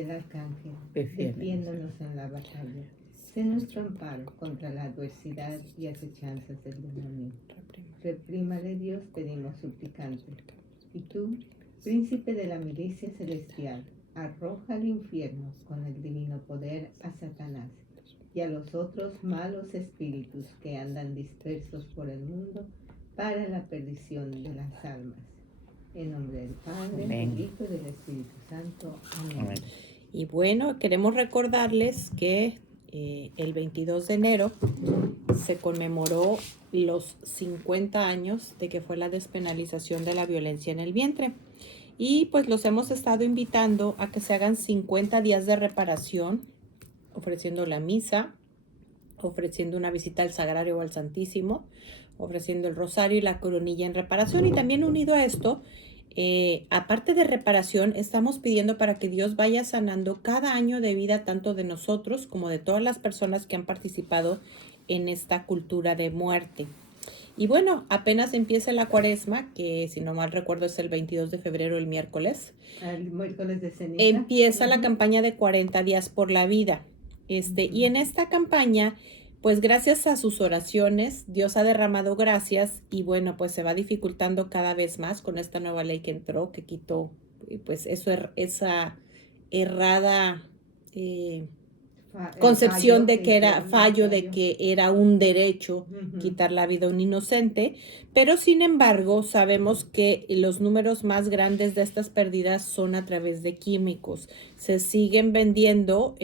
El arcángel, Defiéndonos. defiéndonos en la batalla. Sé nuestro amparo contra la adversidad y acechanzas del demonio. Reprímale Dios, pedimos suplicante. Y tú, príncipe de la milicia celestial, arroja al infierno con el divino poder a Satanás y a los otros malos espíritus que andan dispersos por el mundo para la perdición de las almas. En nombre del Padre, Amén. del Hijo y del Espíritu Santo. Amén. Amén. Y bueno, queremos recordarles que el 22 de enero se conmemoró los 50 años de que fue la despenalización de la violencia en el vientre. Y pues los hemos estado invitando a que se hagan 50 días de reparación, ofreciendo la misa, ofreciendo una visita al Sagrario o al Santísimo, ofreciendo el rosario y la coronilla en reparación. Y también unido a esto, aparte de reparación, estamos pidiendo para que Dios vaya sanando cada año de vida, tanto de nosotros como de todas las personas que han participado en esta cultura de muerte. Y bueno, apenas empieza la cuaresma, que si no mal recuerdo es el 22 de febrero, el miércoles. El miércoles de ceniza. Empieza la campaña de 40 días por la vida. Y en esta campaña, pues gracias a sus oraciones, Dios ha derramado gracias y bueno, pues se va dificultando cada vez más con esta nueva ley que entró, que quitó pues esa errada concepción de que era fallo, de que era un derecho quitar la vida a un inocente, pero sin embargo sabemos que los números más grandes de estas pérdidas son a través de químicos. Se siguen vendiendo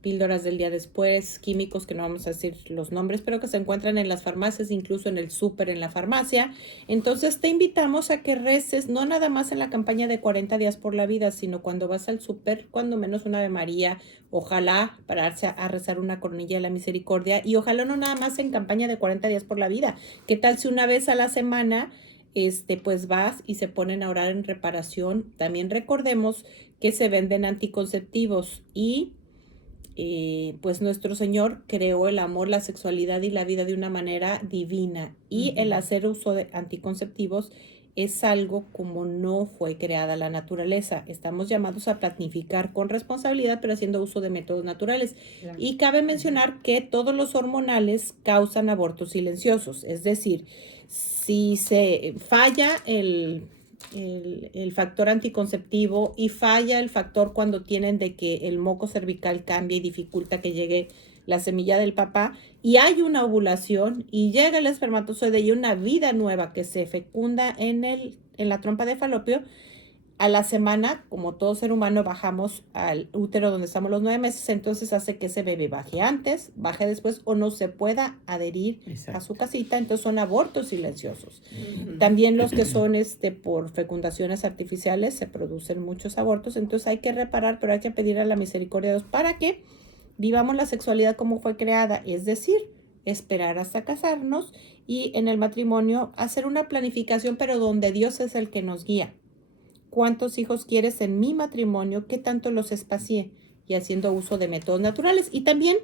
píldoras del día después, químicos que no vamos a decir los nombres, pero que se encuentran en las farmacias, incluso en el súper, en la farmacia. Entonces te invitamos a que reces, no nada más en la campaña de 40 días por la vida, sino cuando vas al súper, cuando menos una Ave María, ojalá pararse a rezar una coronilla de la misericordia y ojalá no nada más en campaña de 40 días por la vida. ¿Qué tal si una vez a la semana pues vas y se ponen a orar en reparación? También recordemos que se venden anticonceptivos y pues nuestro Señor creó el amor, la sexualidad y la vida de una manera divina y el hacer uso de anticonceptivos es algo como no fue creada la naturaleza. Estamos llamados a planificar con responsabilidad, pero haciendo uso de métodos naturales. Claro. Y cabe mencionar que todos los hormonales causan abortos silenciosos, es decir, si se falla el factor anticonceptivo y falla el factor cuando tienen de que el moco cervical cambia y dificulta que llegue la semilla del papá y hay una ovulación y llega el espermatozoide y una vida nueva que se fecunda en la trompa de falopio. A la semana, como todo ser humano, bajamos al útero donde estamos los 9 meses, entonces hace que ese bebé baje antes, baje después o no se pueda adherir a su casita, entonces son abortos silenciosos. También los que son por fecundaciones artificiales se producen muchos abortos, entonces hay que reparar, pero hay que pedir a la misericordia de Dios para que vivamos la sexualidad como fue creada, es decir, esperar hasta casarnos y en el matrimonio hacer una planificación, pero donde Dios es el que nos guía. ¿Cuántos hijos quieres en mi matrimonio? ¿Qué tanto los espacié? Y haciendo uso de métodos naturales. Y también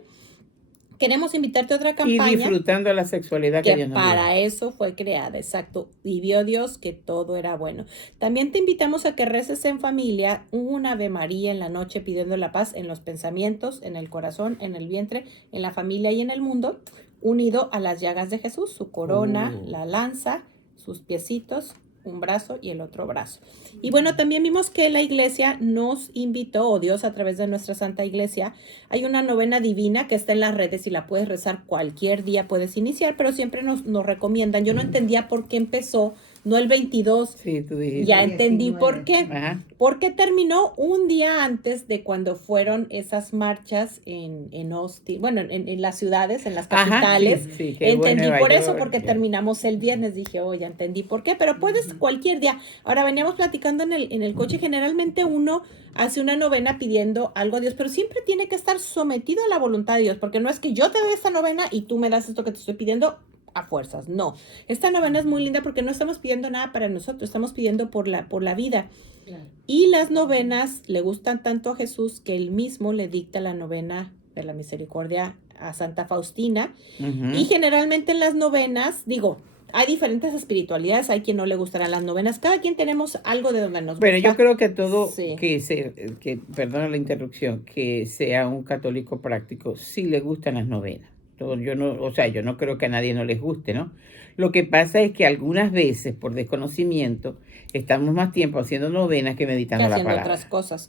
queremos invitarte a otra campaña. Y disfrutando la sexualidad que Dios nos dio. Para eso fue creada, exacto. Y vio Dios que todo era bueno. También te invitamos a que reces en familia una Ave María en la noche pidiendo la paz en los pensamientos, en el corazón, en el vientre, en la familia y en el mundo, unido a las llagas de Jesús, su corona, la lanza, sus piecitos, un brazo y el otro brazo. Y bueno, también vimos que la iglesia nos invitó, o Dios a través de nuestra Santa Iglesia, hay una novena divina que está en las redes y la puedes rezar cualquier día, puedes iniciar, pero siempre nos recomiendan. Yo no entendía por qué empezó, no el 22, sí, tú dijiste. Ya entendí 19. por qué. Ajá. Porque terminó un día antes de cuando fueron esas marchas en Austin, bueno, en las ciudades, en las capitales. Ajá, sí, entendí bueno, por York, eso, porque terminamos el viernes. Dije, ya entendí por qué, pero puedes cualquier día. Ahora veníamos platicando en el coche, generalmente uno hace una novena pidiendo algo a Dios, pero siempre tiene que estar sometido a la voluntad de Dios, porque no es que yo te doy esta novena y tú me das esto que te estoy pidiendo a fuerzas, no. Esta novena es muy linda porque no estamos pidiendo nada para nosotros, estamos pidiendo por la vida. Claro. Y las novenas le gustan tanto a Jesús que él mismo le dicta la novena de la misericordia a Santa Faustina. Y generalmente en las novenas, hay diferentes espiritualidades, hay quien no le gustarán las novenas, cada quien tenemos algo de donde nos Pero gusta. yo creo que todo, Sí. perdona la interrupción, que sea un católico práctico, sí le gustan las novenas. Yo no creo que a nadie no les guste, ¿no? Lo que pasa es que algunas veces, por desconocimiento, estamos más tiempo haciendo novenas que meditando la haciendo palabra. otras cosas.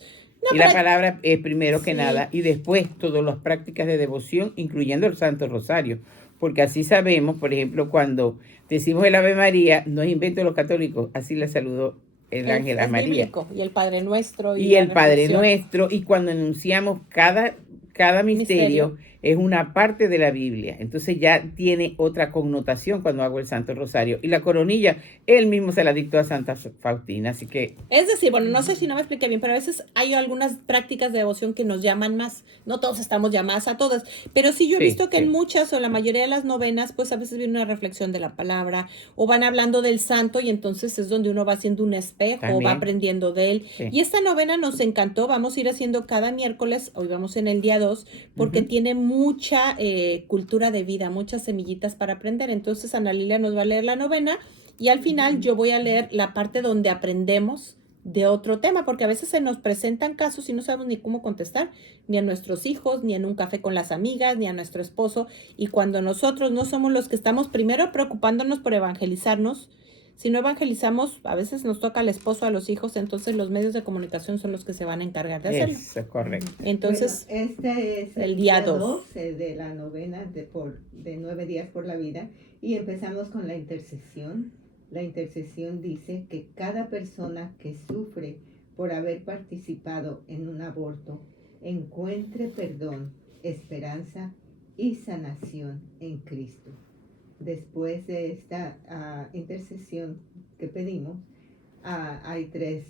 Y la palabra es primero que Sí. nada, y después todas las prácticas de devoción, incluyendo el Santo Rosario. Porque así sabemos, por ejemplo, cuando decimos el Ave María, no es invento de los católicos, así le saludó el ángel a María. Bíblico, y el Padre Nuestro. Y el Padre Nuestro, y cuando enunciamos cada misterio es una parte de la Biblia. Entonces ya tiene otra connotación cuando hago el Santo Rosario. Y la coronilla, él mismo se la dictó a Santa Faustina, así que... Es decir, bueno, no sé si no me expliqué bien, pero a veces hay algunas prácticas de devoción que nos llaman más. No todos estamos llamadas a todas, pero sí yo he visto que en muchas o la mayoría de las novenas, pues a veces viene una reflexión de la palabra o van hablando del santo y entonces es donde uno va haciendo un espejo, también va aprendiendo de él. Sí. Y esta novena nos encantó, vamos a ir haciendo cada miércoles, hoy vamos en el día 2, porque tiene mucha cultura de vida, muchas semillitas para aprender. Entonces Ana Lilia nos va a leer la novena y al final yo voy a leer la parte donde aprendemos de otro tema, porque a veces se nos presentan casos y no sabemos ni cómo contestar, ni a nuestros hijos, ni en un café con las amigas, ni a nuestro esposo. Y cuando nosotros no somos los que estamos primero preocupándonos por evangelizarnos, si no evangelizamos, a veces nos toca al esposo, a los hijos, entonces los medios de comunicación son los que se van a encargar de hacerlo. Eso es correcto. Entonces, bueno, este es el día 12 de la novena de 9 días por la vida, y empezamos con la intercesión. La intercesión dice que cada persona que sufre por haber participado en un aborto encuentre perdón, esperanza y sanación en Cristo. Después de esta intercesión que pedimos, hay 3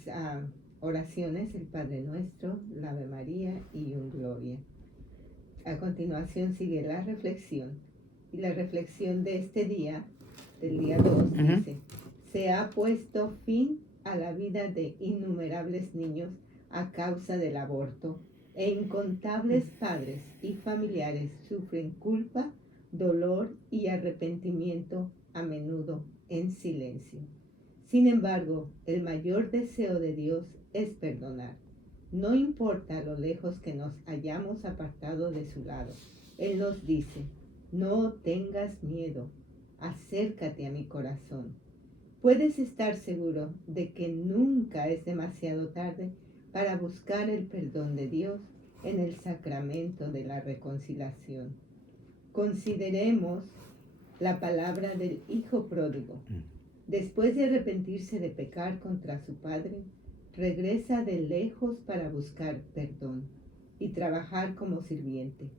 oraciones: el Padre Nuestro, la Ave María y un Gloria. A continuación sigue la reflexión, y la reflexión de este día, del día 2, dice: se ha puesto fin a la vida de innumerables niños a causa del aborto, e incontables padres y familiares sufren culpa, dolor y arrepentimiento, a menudo en silencio. Sin embargo, el mayor deseo de Dios es perdonar. No importa lo lejos que nos hayamos apartado de su lado. Él nos dice: no tengas miedo, acércate a mi corazón. Puedes estar seguro de que nunca es demasiado tarde para buscar el perdón de Dios en el sacramento de la reconciliación. Consideremos la palabra del hijo pródigo. Después de arrepentirse de pecar contra su padre, regresa de lejos para buscar perdón y trabajar como sirviente.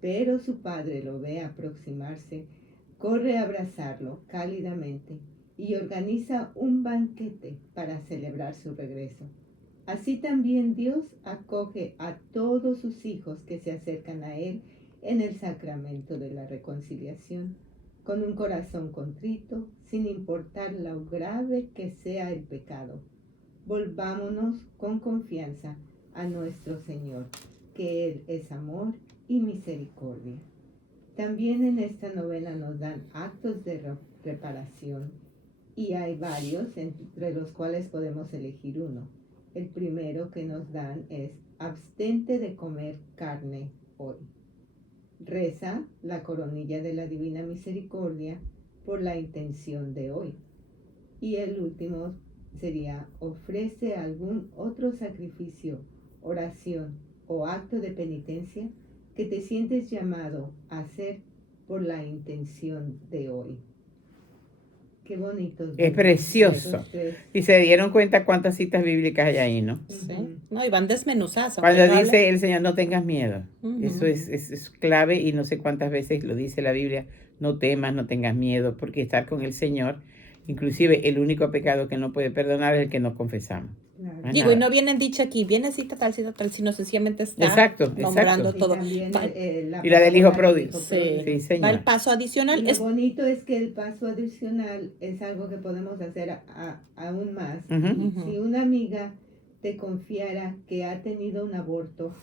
Pero su padre lo ve aproximarse, corre a abrazarlo cálidamente y organiza un banquete para celebrar su regreso. Así también Dios acoge a todos sus hijos que se acercan a Él en el sacramento de la reconciliación, con un corazón contrito, sin importar lo grave que sea el pecado. Volvámonos con confianza a nuestro Señor, que Él es amor y misericordia. También en esta novena nos dan actos de reparación, y hay varios, entre los cuales podemos elegir uno. El primero que nos dan es: abstente de comer carne hoy. Reza la coronilla de la Divina Misericordia por la intención de hoy. Y el último sería: ofrece algún otro sacrificio, oración o acto de penitencia que te sientes llamado a hacer por la intención de hoy. Qué bonito. Es precioso. Y se dieron cuenta cuántas citas bíblicas hay ahí, ¿no? Sí. No, y van desmenuzadas. Cuando dice el Señor: no tengas miedo. Eso es clave, y no sé cuántas veces lo dice la Biblia: no temas, no tengas miedo, porque estar con el Señor, inclusive el único pecado que no puede perdonar es el que no confesamos. Claro. Digo, y no viene dicho aquí, viene cita tal, sino sencillamente está nombrando todo. También, y la del hijo pródigo. Sí, señor. Va el paso adicional. Y lo bonito es que el paso adicional es algo que podemos hacer aún más. Si una amiga te confiara que ha tenido un aborto,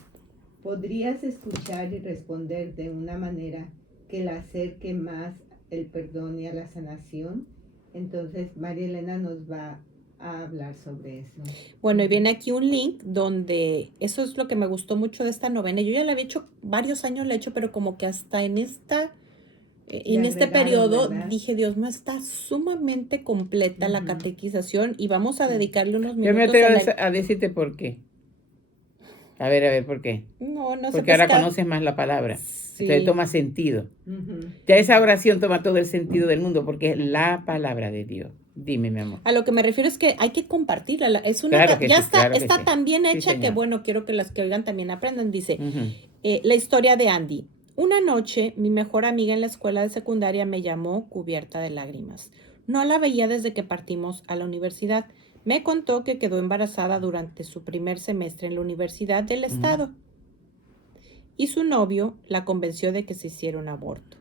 podrías escuchar y responder de una manera que la acerque más el perdón y a la sanación. Entonces, María Elena nos va a hablar sobre eso. Bueno, y viene aquí un link donde eso es lo que me gustó mucho de esta novena. Yo ya la había hecho, varios años la he hecho, pero como que hasta en este periodo, ¿verdad? dije, Dios mío, está sumamente completa la catequización y vamos a Sí. dedicarle unos Yo me minutos atrevo a decirte por qué. A ver, ¿por qué? No sé, Porque ahora conoces más la palabra. Sí. Entonces toma sentido. Ya esa oración toma todo el sentido del mundo porque es la palabra de Dios. Dime, mi amor. A lo que me refiero es que hay que compartirla. Es una Claro que ya sí, está, claro que está sí. tan bien Sí, hecha que señor. bueno, quiero que las que oigan también aprendan. Dice, Ujú. la historia de Andy. Una noche, mi mejor amiga en la escuela de secundaria me llamó cubierta de lágrimas. No la veía desde que partimos a la universidad. Me contó que quedó embarazada durante su primer semestre en la Universidad del Estado. Y su novio la convenció de que se hiciera un aborto.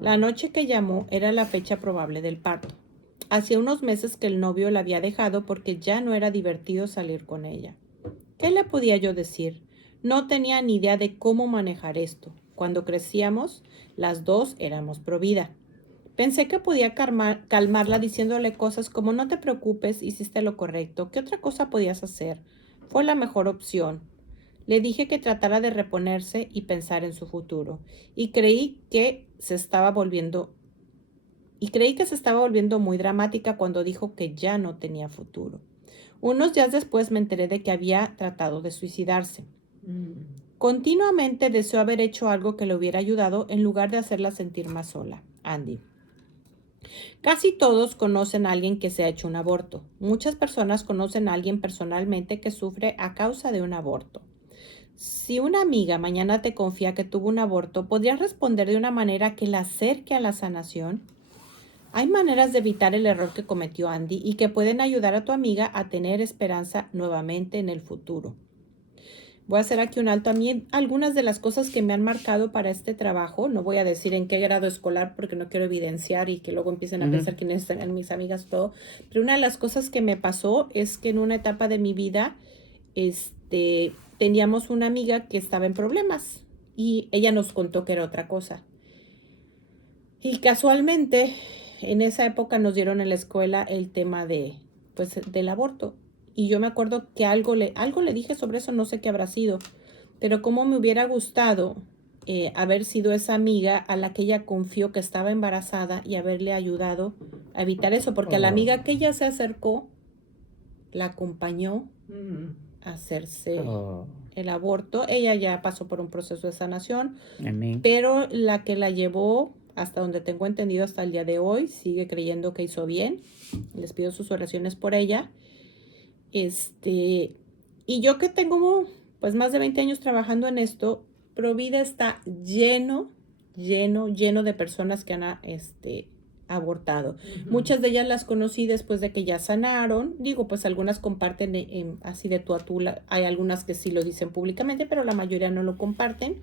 La noche que llamó era la fecha probable del parto. Hacía unos meses que el novio la había dejado porque ya no era divertido salir con ella. ¿Qué le podía yo decir? No tenía ni idea de cómo manejar esto. Cuando crecíamos, las dos éramos pro vida. Pensé que podía calmarla diciéndole cosas como no te preocupes, hiciste lo correcto. ¿Qué otra cosa podías hacer? Fue la mejor opción. Le dije que tratara de reponerse y pensar en su futuro. Y creí que se estaba volviendo muy dramática cuando dijo que ya no tenía futuro. Unos días después me enteré de que había tratado de suicidarse. Continuamente deseó haber hecho algo que le hubiera ayudado en lugar de hacerla sentir más sola. Andy. Casi todos conocen a alguien que se ha hecho un aborto. Muchas personas conocen a alguien personalmente que sufre a causa de un aborto. Si una amiga mañana te confía que tuvo un aborto, ¿podrías responder de una manera que la acerque a la sanación? Hay maneras de evitar el error que cometió Andy y que pueden ayudar a tu amiga a tener esperanza nuevamente en el futuro. Voy a hacer aquí un alto. A mí algunas de las cosas que me han marcado para este trabajo, no voy a decir en qué grado escolar porque no quiero evidenciar y que luego empiecen a pensar quiénes son mis amigas, todo, pero una de las cosas que me pasó es que en una etapa de mi vida, teníamos una amiga que estaba en problemas y ella nos contó que era otra cosa. Y casualmente, en esa época nos dieron en la escuela el tema del aborto. Y yo me acuerdo que algo le dije sobre eso, no sé qué habrá sido, pero cómo me hubiera gustado haber sido esa amiga a la que ella confió que estaba embarazada y haberle ayudado a evitar eso, porque a la amiga que ella se acercó, la acompañó a hacerse el aborto. Ella ya pasó por un proceso de sanación, pero la que la llevó, hasta donde tengo entendido hasta el día de hoy, sigue creyendo que hizo bien. Les pido sus oraciones por ella. Y yo que tengo pues más de 20 años trabajando en esto, Provida está lleno de personas que han abortado. Muchas de ellas las conocí después de que ya sanaron. Digo, pues algunas comparten así de tú a tú. Hay algunas que sí lo dicen públicamente, pero la mayoría no lo comparten.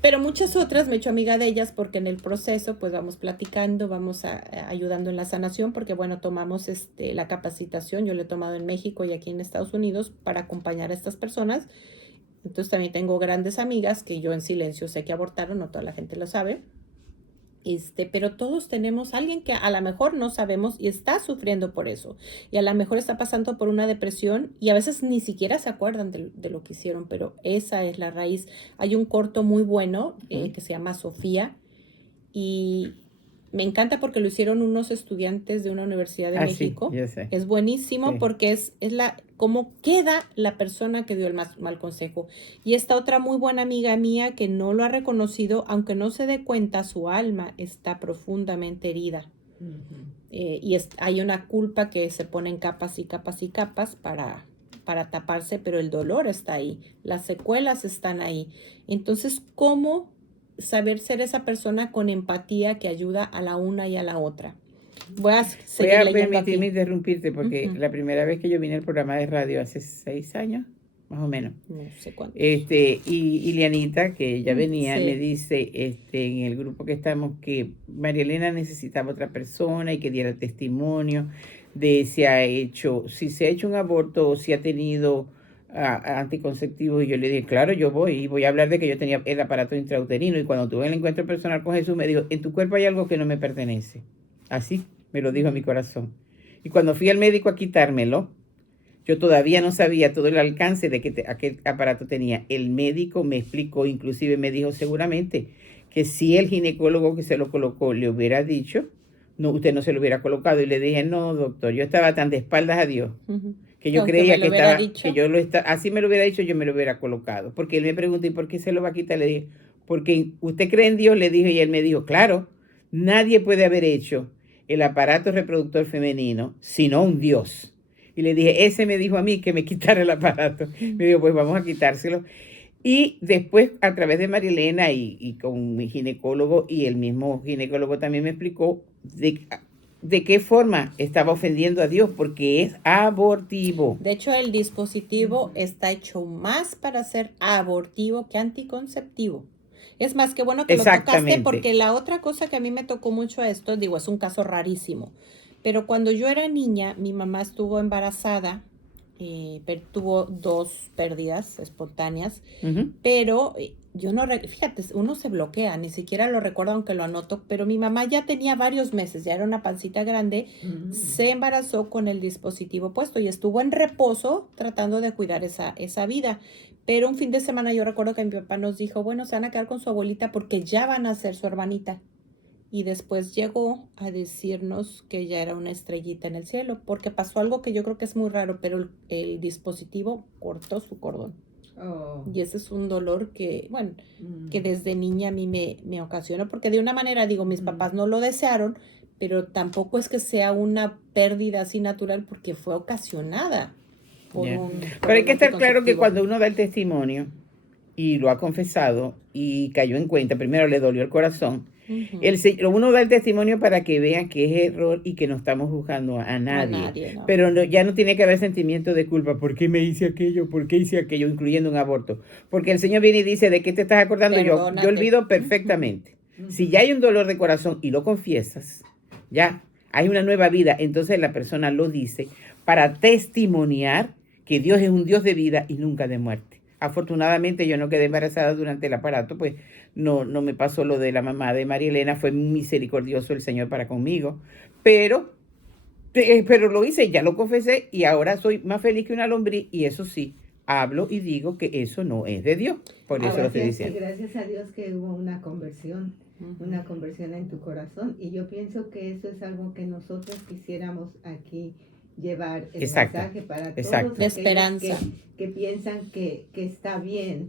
Pero muchas otras me he hecho amiga de ellas porque en el proceso pues vamos platicando, vamos ayudando en la sanación porque bueno, tomamos la capacitación, yo lo he tomado en México y aquí en Estados Unidos para acompañar a estas personas. Entonces también tengo grandes amigas que yo en silencio sé que abortaron, no toda la gente lo sabe. Pero todos tenemos a alguien que a lo mejor no sabemos y está sufriendo por eso. Y a lo mejor está pasando por una depresión y a veces ni siquiera se acuerdan de lo que hicieron, pero esa es la raíz. Hay un corto muy bueno que se llama Sofía y me encanta porque lo hicieron unos estudiantes de una universidad de México. Sí, yo sé. Es buenísimo porque es cómo queda la persona que dio el mal consejo. Y esta otra muy buena amiga mía que no lo ha reconocido, aunque no se dé cuenta, su alma está profundamente herida. Hay una culpa que se pone en capas y capas y capas para taparse, pero el dolor está ahí, las secuelas están ahí. Entonces, ¿cómo saber ser esa persona con empatía que ayuda a la una y a la otra? Voy a permitirme interrumpirte porque la primera vez que yo vine al programa de radio hace 6 años, más o menos. No sé cuántos. Y Lianita, que ella venía, sí. me dice en el grupo que estamos que María Elena necesitaba otra persona y que diera testimonio de si se ha hecho un aborto o si ha tenido anticonceptivos y yo le dije, claro, yo voy y voy a hablar de que yo tenía el aparato intrauterino y cuando tuve el encuentro personal con Jesús me dijo, en tu cuerpo hay algo que no me pertenece. Así me lo dijo a mi corazón. Y cuando fui al médico a quitármelo, yo todavía no sabía todo el alcance de que aquel aparato tenía. El médico me explicó, inclusive me dijo seguramente que si el ginecólogo que se lo colocó le hubiera dicho, no, usted no se lo hubiera colocado. Y le dije, no, doctor, yo estaba tan de espaldas a Dios que yo creía que estaba, que yo así me lo hubiera dicho, yo me lo hubiera colocado. Porque él me preguntó, ¿y por qué se lo va a quitar? Le dije, porque usted cree en Dios, le dije, y él me dijo, claro, nadie puede haber hecho el aparato reproductor femenino sino un Dios. Y le dije, ese me dijo a mí que me quitara el aparato. Me dijo, pues vamos a quitárselo. Y después, a través de Marielena y con mi ginecólogo, y el mismo ginecólogo también me explicó de qué forma estaba ofendiendo a Dios, porque es abortivo. De hecho, el dispositivo está hecho más para ser abortivo que anticonceptivo. Es más, que bueno que lo tocaste, porque la otra cosa que a mí me tocó mucho esto, digo, es un caso rarísimo, pero cuando yo era niña, mi mamá estuvo embarazada, tuvo 2 pérdidas espontáneas, pero yo no, fíjate, uno se bloquea, ni siquiera lo recuerdo aunque lo anoto, pero mi mamá ya tenía varios meses, ya era una pancita grande, se embarazó con el dispositivo puesto y estuvo en reposo tratando de cuidar esa vida. Pero un fin de semana yo recuerdo que mi papá nos dijo, bueno, se van a quedar con su abuelita porque ya van a ser su hermanita. Y después llegó a decirnos que ya era una estrellita en el cielo, porque pasó algo que yo creo que es muy raro, pero el dispositivo cortó su cordón. Oh. Y ese es un dolor que, bueno, que desde niña a mí me ocasionó, porque de una manera, digo, mis papás no lo desearon, pero tampoco es que sea una pérdida así natural porque fue ocasionada. Pero hay que estar claro que cuando uno da el testimonio y lo ha confesado y cayó en cuenta, primero le dolió el corazón, uno da el testimonio para que vean que es error y que no estamos juzgando a nadie, no. Pero ya no tiene que haber sentimiento de culpa. ¿Por qué me hice aquello? ¿Por qué hice aquello? Incluyendo un aborto. Porque el Señor viene y dice, ¿de qué te estás acordando? Yo olvido perfectamente. Si ya hay un dolor de corazón y lo confiesas, ya hay una nueva vida, entonces la persona lo dice para testimoniar que Dios es un Dios de vida y nunca de muerte. Afortunadamente yo no quedé embarazada durante el aparato, pues no me pasó lo de la mamá de María Elena, fue misericordioso el Señor para conmigo, pero lo hice, ya lo confesé y ahora soy más feliz que una lombriz y eso sí, hablo y digo que eso no es de Dios, por eso lo estoy diciendo. Gracias a Dios que hubo una conversión en tu corazón y yo pienso que eso es algo que nosotros quisiéramos aquí llevar el mensaje para todos aquellos esperanza que piensan que está bien,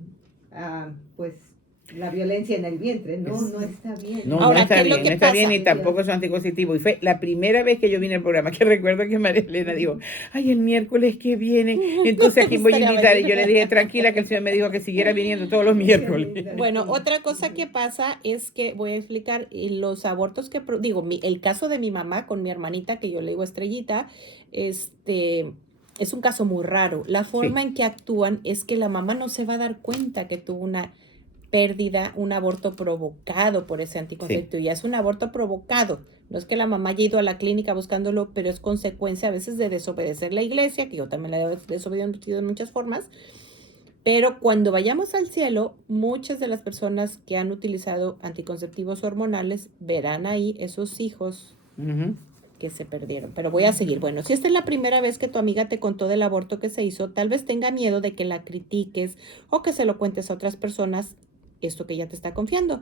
pues la violencia en el vientre, no está bien. No está bien y tampoco es anticonceptivo. Y fue la primera vez que yo vine al programa, que recuerdo que María Elena dijo, ay, el miércoles que viene, entonces ¿a quién voy a invitar? Y yo le dije, tranquila, que el Señor me dijo que siguiera viniendo todos los miércoles. Bueno, otra cosa que pasa es que, voy a explicar, los abortos que, el caso de mi mamá con mi hermanita, que yo le digo Estrellita, es un caso muy raro. La forma en que actúan es que la mamá no se va a dar cuenta que tuvo una pérdida, un aborto provocado por ese anticonceptivo. Ya es un aborto provocado. No es que la mamá haya ido a la clínica buscándolo, pero es consecuencia a veces de desobedecer la iglesia, que yo también la he desobedecido en muchas formas. Pero cuando vayamos al cielo, muchas de las personas que han utilizado anticonceptivos hormonales verán ahí esos hijos que se perdieron. Pero voy a seguir. Bueno, si esta es la primera vez que tu amiga te contó del aborto que se hizo, tal vez tenga miedo de que la critiques o que se lo cuentes a otras personas, esto que ella te está confiando.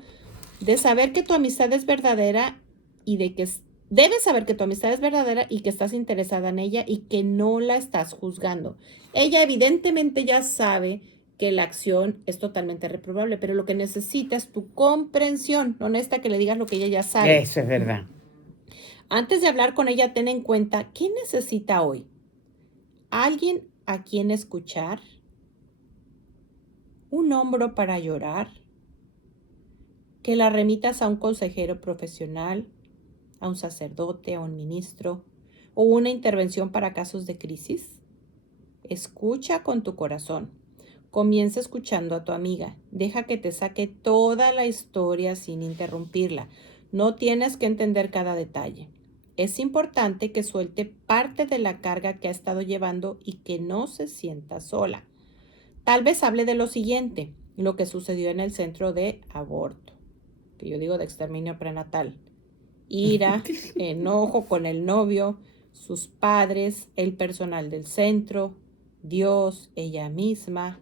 De saber que tu amistad es verdadera y de que debes saber que tu amistad es verdadera y que estás interesada en ella y que no la estás juzgando. Ella evidentemente ya sabe que la acción es totalmente reprobable, pero lo que necesita es tu comprensión. No necesita que le digas lo que ella ya sabe. Eso es verdad. Antes de hablar con ella, ten en cuenta, ¿qué necesita hoy? ¿Alguien a quien escuchar? ¿Un hombro para llorar? ¿Que la remitas a un consejero profesional, a un sacerdote, a un ministro, o una intervención para casos de crisis? Escucha con tu corazón. Comienza escuchando a tu amiga. Deja que te saque toda la historia sin interrumpirla. No tienes que entender cada detalle. Es importante que suelte parte de la carga que ha estado llevando y que no se sienta sola. Tal vez hable de lo siguiente, lo que sucedió en el centro de aborto, que yo digo de exterminio prenatal. Ira, enojo con el novio, sus padres, el personal del centro, Dios, ella misma,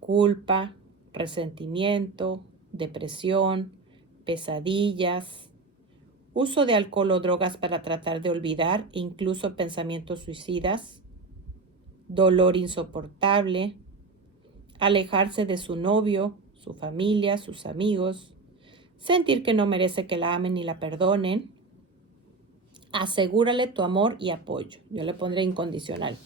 culpa, resentimiento, depresión, pesadillas, uso de alcohol o drogas para tratar de olvidar, incluso pensamientos suicidas, dolor insoportable, alejarse de su novio, su familia, sus amigos, sentir que no merece que la amen ni la perdonen. Asegúrale tu amor y apoyo. Yo le pondré incondicional.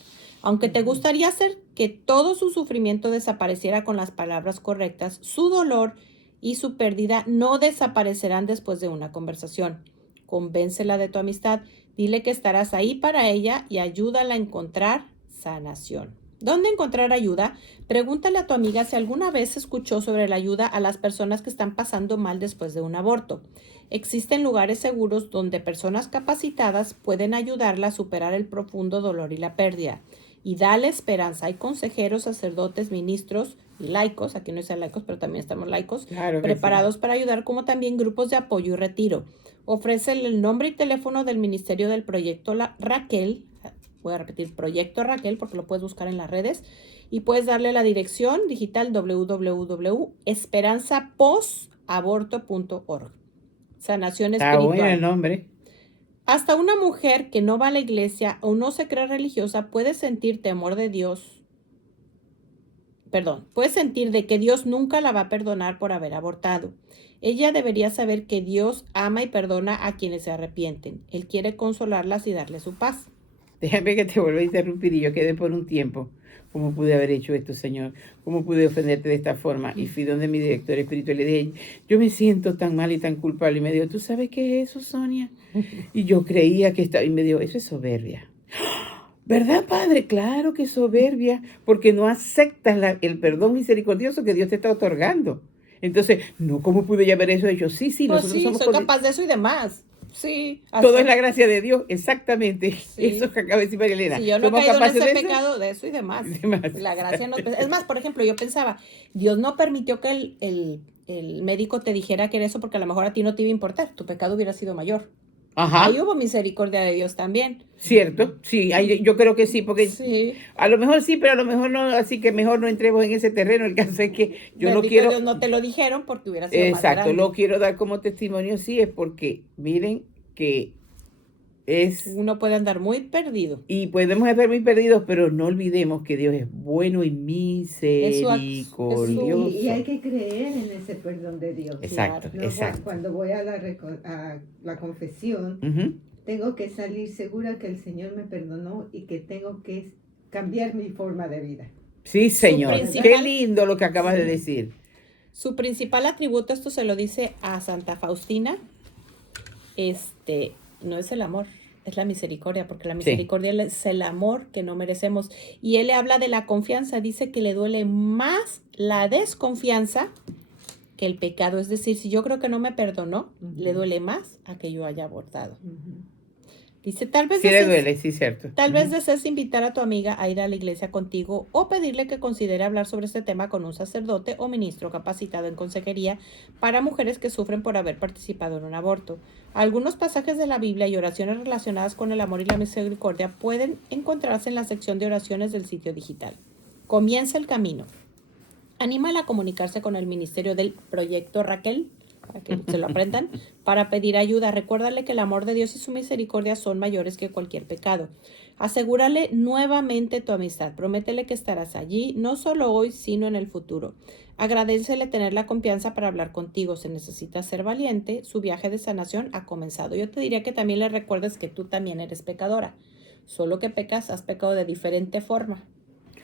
Aunque te gustaría hacer que todo su sufrimiento desapareciera con las palabras correctas, su dolor y su pérdida no desaparecerán después de una conversación. Convéncela de tu amistad, dile que estarás ahí para ella y ayúdala a encontrar sanación. ¿Dónde encontrar ayuda? Pregúntale a tu amiga si alguna vez escuchó sobre la ayuda a las personas que están pasando mal después de un aborto. Existen lugares seguros donde personas capacitadas pueden ayudarla a superar el profundo dolor y la pérdida. Y dale esperanza. Hay consejeros, sacerdotes, ministros y laicos, aquí no dice laicos, pero también estamos laicos, Claro que preparados sí. para ayudar, como también grupos de apoyo y retiro. Ofrécele el nombre y teléfono del Ministerio del Proyecto Raquel. Voy a repetir, Proyecto Raquel, porque lo puedes buscar en las redes. Y puedes darle la dirección digital www.esperanzaposaborto.org. Sanación Está bueno el espiritual. nombre. Hasta una mujer que no va a la iglesia o no se cree religiosa puede sentir temor de Dios. Puede sentir de que Dios nunca la va a perdonar por haber abortado. Ella debería saber que Dios ama y perdona a quienes se arrepienten. Él quiere consolarlas y darles su paz. Déjame que te vuelva a interrumpir y yo quedé por un tiempo. ¿Cómo pude haber hecho esto, Señor? ¿Cómo pude ofenderte de esta forma? Y fui donde mi director espiritual y le dije, yo me siento tan mal y tan culpable. Y me dijo, ¿tú sabes qué es eso, Sonia? Y yo creía que estaba, y me dijo, eso es soberbia. ¿Verdad, Padre? Claro que es soberbia, porque no aceptas el perdón misericordioso que Dios te está otorgando. Entonces, no, ¿cómo pude ya haber eso hecho? Sí, Pues nosotros sí, somos soy capaz de eso y demás. Sí. todo es la gracia de Dios, exactamente. Sí. Eso que acaba de decir María Elena. Si yo no he ¿Somos caído en capaces ese de eso? pecado, de eso y demás. Demás. La gracia no. Es más, por ejemplo, yo pensaba, Dios no permitió que el médico te dijera que era eso porque a lo mejor a ti no te iba a importar. Tu pecado hubiera sido mayor. Ajá. Ahí hubo misericordia de Dios también. ¿Cierto? Sí, yo creo que sí, porque Sí. a lo mejor sí, pero a lo mejor no, así que mejor no entremos en ese terreno. El caso es que yo no Bendito quiero... Dios, no te lo dijeron porque hubiera sido más Exacto, grande. lo quiero dar como testimonio, sí, es porque miren que es... Uno puede andar muy perdido. Y podemos estar muy perdidos, pero no olvidemos que Dios es bueno y misericordioso. Y hay que creer en ese perdón de Dios. Exacto, No, exacto. Cuando voy a la confesión, Ujú. tengo que salir segura que el Señor me perdonó y que tengo que cambiar mi forma de vida. Sí, Señor. principal- Qué lindo lo que acabas de decir. Su principal atributo, esto se lo dice a Santa Faustina, no es el amor, es la misericordia, porque la misericordia es el amor que no merecemos. Y él le habla de la confianza, dice que le duele más la desconfianza que el pecado. Es decir, si yo creo que no me perdonó, le duele más a que yo haya abortado. Dice, tal vez Sí le duele, sí, cierto. Tal vez desees invitar a tu amiga a ir a la iglesia contigo o pedirle que considere hablar sobre este tema con un sacerdote o ministro capacitado en consejería para mujeres que sufren por haber participado en un aborto. Algunos pasajes de la Biblia y oraciones relacionadas con el amor y la misericordia pueden encontrarse en la sección de oraciones del sitio digital. Comienza el camino. Anímala a comunicarse con el ministerio del Proyecto Raquel, para que se lo aprendan, para pedir ayuda. Recuérdale que el amor de Dios y su misericordia son mayores que cualquier pecado. Asegúrale nuevamente tu amistad. Prométele que estarás allí, no solo hoy, sino en el futuro. Agradécele tener la confianza para hablar contigo. Se necesita ser valiente. Su viaje de sanación ha comenzado. Yo te diría que también le recuerdes que tú también eres pecadora. Solo que has pecado de diferente forma.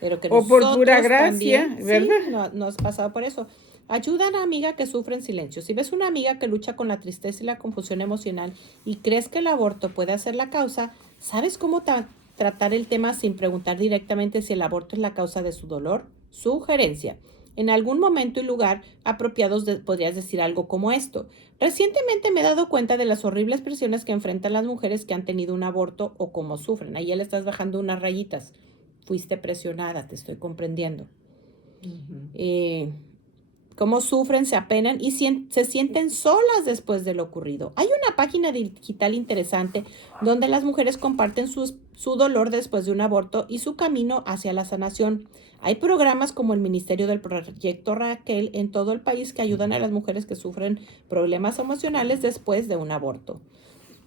Pero que o por pura nosotros gracia, también, ¿verdad? sí, no has pasado por eso. Ayuda a una amiga que sufre en silencio. Si ves una amiga que lucha con la tristeza y la confusión emocional y crees que el aborto puede ser la causa, ¿sabes cómo tratar el tema sin preguntar directamente si el aborto es la causa de su dolor? Sugerencia. En algún momento y lugar apropiados podrías decir algo como esto. Recientemente me he dado cuenta de las horribles presiones que enfrentan las mujeres que han tenido un aborto o cómo sufren. Ahí ya le estás bajando unas rayitas. fuiste presionada, te estoy comprendiendo. Ujú. Cómo sufren, se apenan y se sienten solas después de lo ocurrido. Hay una página digital interesante donde las mujeres comparten su dolor después de un aborto y su camino hacia la sanación. Hay programas como el Ministerio del Proyecto Raquel en todo el país que ayudan a las mujeres que sufren problemas emocionales después de un aborto.